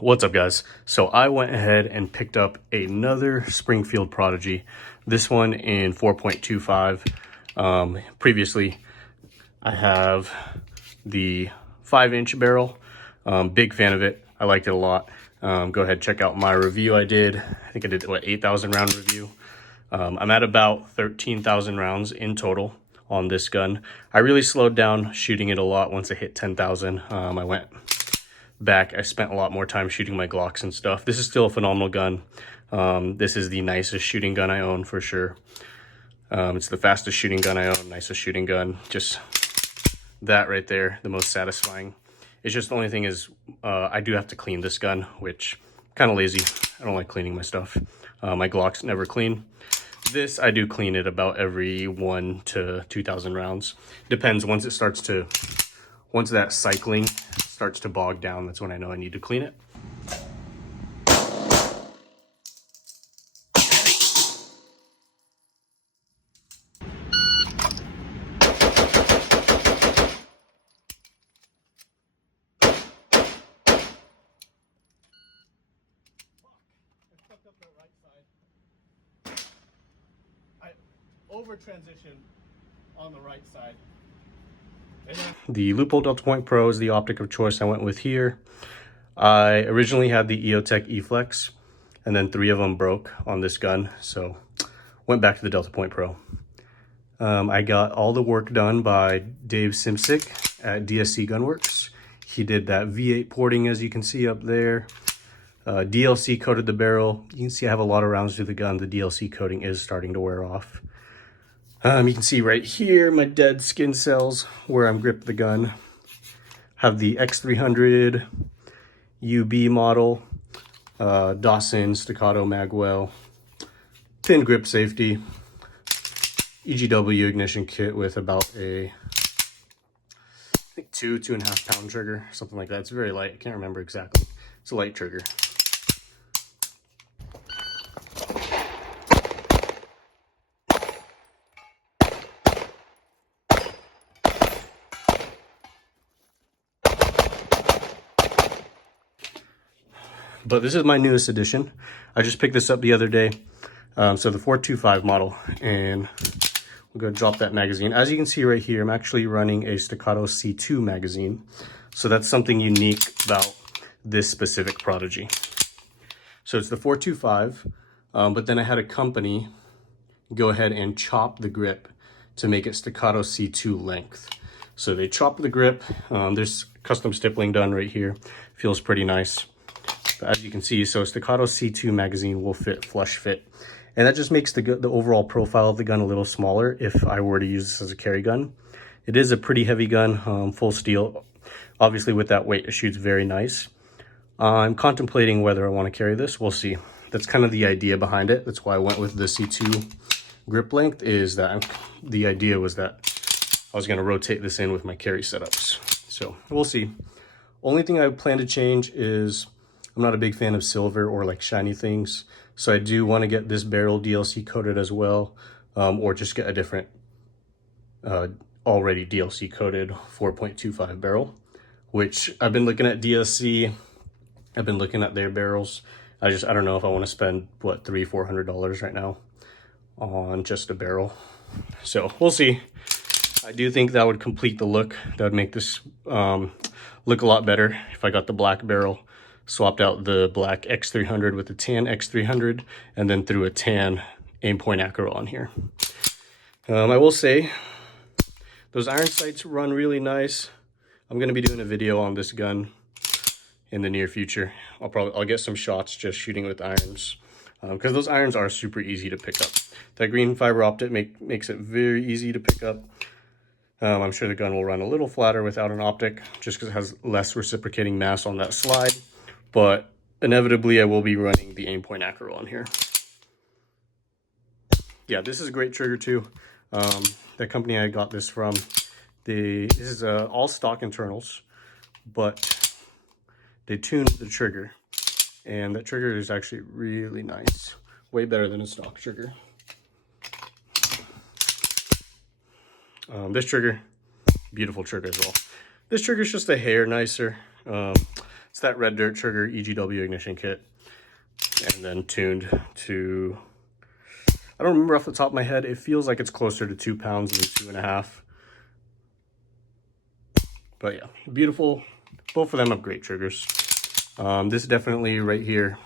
What's up, guys? So I went ahead and picked up another Springfield Prodigy, this one in 4.25. Previously I have the 5-inch barrel. Big fan of it. I liked it a lot. Go ahead, check out my review I did. I think I did, what, 8,000 round review. I'm at about 13,000 rounds in total on this gun. I really slowed down shooting it a lot once I hit 10,000. I went back. I spent a lot more time shooting my Glocks and stuff. This is still a phenomenal gun. This is the nicest shooting gun I own for sure. It's the fastest shooting gun I own, nicest shooting gun. Just that right there, the most satisfying. It's just the only thing is I do have to clean this gun, which kind of lazy. I don't like cleaning my stuff. My Glocks never clean. This, I do clean it about every 1 to 2,000 rounds. Depends. Once that cycling starts to bog down, that's when I know I need to clean it. I over transition on the right side. The Loophole Delta Point Pro is the optic of choice I went with here. I originally had the EOTech E-Flex, and then 3 of them broke on this gun, so went back to the Delta Point Pro. I got all the work done by Dave Simsick at DSC Gunworks. He did that V8 porting, as you can see up there. DLC coated the barrel. You can see I have a lot of rounds through the gun. The DLC coating is starting to wear off. You can see right here my dead skin cells where I'm gripped the gun. Have the X300 UB model, Dawson Staccato Magwell, thin grip safety, EGW ignition kit with about a, I think 2.5 pound trigger, something like that. It's very light. I can't remember exactly. It's a light trigger. But this is my newest edition. I just picked this up the other day. So the 425 model, and we're gonna drop that magazine. As you can see right here, I'm actually running a Staccato C2 magazine. So that's something unique about this specific Prodigy. So it's the 425, but then I had a company go ahead and chop the grip to make it Staccato C2 length. So they chopped the grip. There's custom stippling done right here. Feels pretty nice. As you can see, so Staccato C2 magazine will fit flush fit. And that just makes the overall profile of the gun a little smaller if I were to use this as a carry gun. It is a pretty heavy gun, full steel. Obviously with that weight, it shoots very nice. I'm contemplating whether I want to carry this. We'll see. That's kind of the idea behind it. That's why I went with the C2 grip length, is that the idea was that I was going to rotate this in with my carry setups. So we'll see. Only thing I plan to change is I'm not a big fan of silver or like shiny things. So I do want to get this barrel DLC coated as well, or just get a different already DLC coated 4.25 barrel, which I've been looking at DSC. I've been looking at their barrels. I don't know if I want to spend what, $300-400 right now on just a barrel. So we'll see. I do think that would complete the look. That would make this look a lot better if I got the black barrel, swapped out the black X300 with the tan X300, and then threw a tan aim point acro on here. I will say those iron sights run really nice. I'm going to be doing a video on this gun in the near future. I'll get some shots just shooting with irons, because those irons are super easy to pick up. That green fiber optic makes it very easy to pick up. I'm sure the gun will run a little flatter without an optic, just because it has less reciprocating mass on that slide. But inevitably, I will be running the aim point acro on here. Yeah, this is a great trigger too. The company I got this from, this is all stock internals, but they tuned the trigger, and that trigger is actually really nice. Way better than a stock trigger. This trigger, beautiful trigger as well. This trigger is just a hair nicer. It's that red dirt trigger EGW ignition kit, and then tuned to, I don't remember off the top of my head, it feels like it's closer to 2 pounds than 2.5. But yeah, beautiful. Both of them have great triggers. This definitely right here,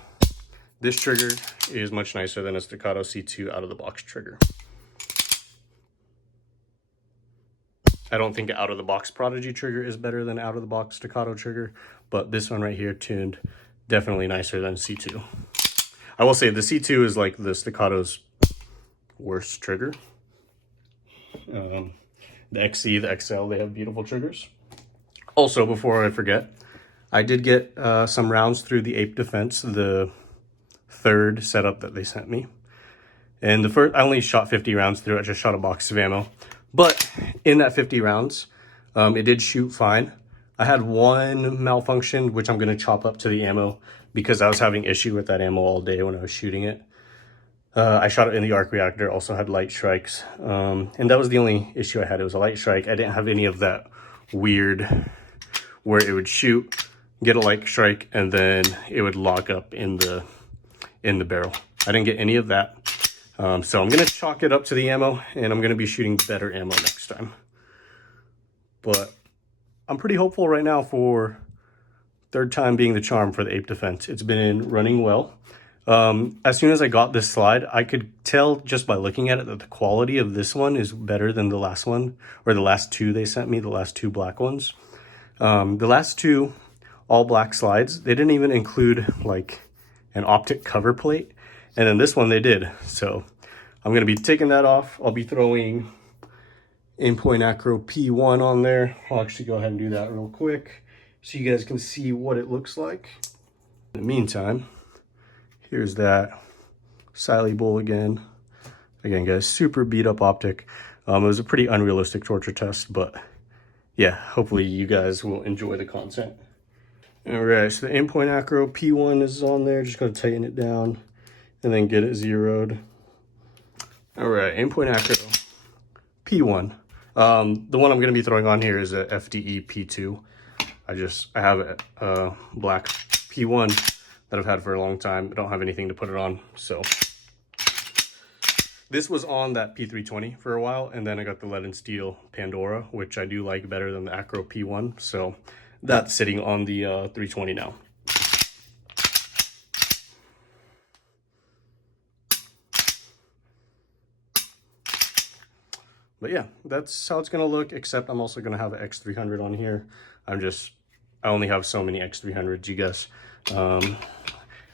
this trigger is much nicer than a Staccato C2 out of the box trigger. I don't think out of the box Prodigy trigger is better than out of the box Staccato trigger, but this one right here, tuned, definitely nicer than C2. I will say the C2 is like the Staccato's worst trigger. The XC, the XL, they have beautiful triggers. Also, before I forget, I did get some rounds through the Ape Defense, the third setup that they sent me. And the first, I only shot 50 rounds through it. I just shot a box of ammo. But in that 50 rounds, it did shoot fine. I had one malfunction, which I'm going to chop up to the ammo because I was having issue with that ammo all day when I was shooting it. I shot it in the arc reactor, also had light strikes. And that was the only issue I had. It was a light strike. I didn't have any of that weird where it would shoot, get a light strike, and then it would lock up in the barrel. I didn't get any of that. So I'm going to chalk it up to the ammo, and I'm going to be shooting better ammo next time. But I'm pretty hopeful right now for third time being the charm for the Ape Defense. It's been running well. As soon as I got this slide, I could tell just by looking at it that the quality of this one is better than the last one, or the last two they sent me, the last two black ones. The last two all black slides, they didn't even include like an optic cover plate. And then this one they did. So I'm going to be taking that off. I'll be throwing Aimpoint Acro P1 on there. I'll actually go ahead and do that real quick so you guys can see what it looks like. In the meantime, here's that cyelee bull again. Again, guys, super beat up optic. It was a pretty unrealistic torture test, but yeah, hopefully you guys will enjoy the content. All right, so the Aimpoint Acro P1 is on there. Just going to tighten it down and then get it zeroed. All right, Aimpoint Acro P1. The one I'm going to be throwing on here is a FDE P2. I have a black P1 that I've had for a long time. I don't have anything to put it on, so. This was on that P320 for a while, and then I got the lead and steel Pandora, which I do like better than the Acro P1, so that's sitting on the 320 now. But yeah, that's how it's going to look, except I'm also going to have an X300 on here. I only have so many X300s, you guys.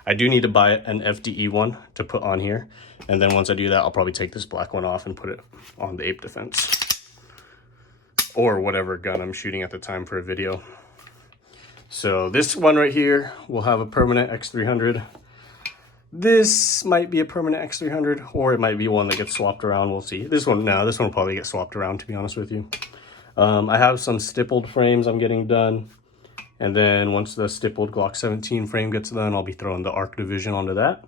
I do need to buy an FDE one to put on here. And then once I do that, I'll probably take this black one off and put it on the Ape Defense. Or whatever gun I'm shooting at the time for a video. So this one right here will have a permanent X300. This might be a permanent X300, or it might be one that gets swapped around. We'll see. This one will probably get swapped around, to be honest with you. I have some stippled frames I'm getting done. And then once the stippled Glock 17 frame gets done, I'll be throwing the ARC division onto that.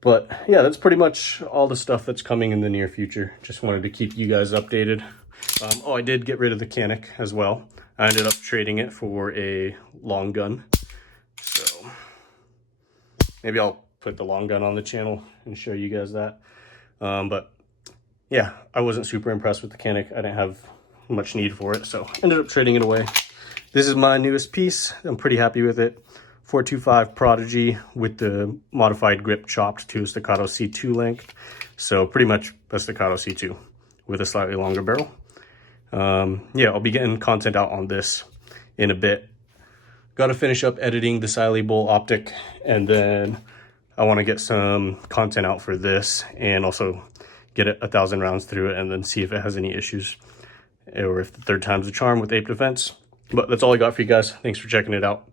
But yeah, that's pretty much all the stuff that's coming in the near future. Just wanted to keep you guys updated. Oh, I did get rid of the Canic as well. I ended up trading it for a long gun. So maybe I'll put the long gun on the channel and show you guys that. But yeah, I wasn't super impressed with the Canic. I didn't have much need for it, so ended up trading it away. This is my newest piece. I'm pretty happy with it. 425 Prodigy with the modified grip chopped to a Staccato C2 length. So pretty much a Staccato C2 with a slightly longer barrel. Yeah, I'll be getting content out on this in a bit. Got to finish up editing the cyelee bull optic, and then I want to get some content out for this and also get it 1,000 rounds through it and then see if it has any issues or if the third time's the charm with Ape Defense. But that's all I got for you guys. Thanks for checking it out.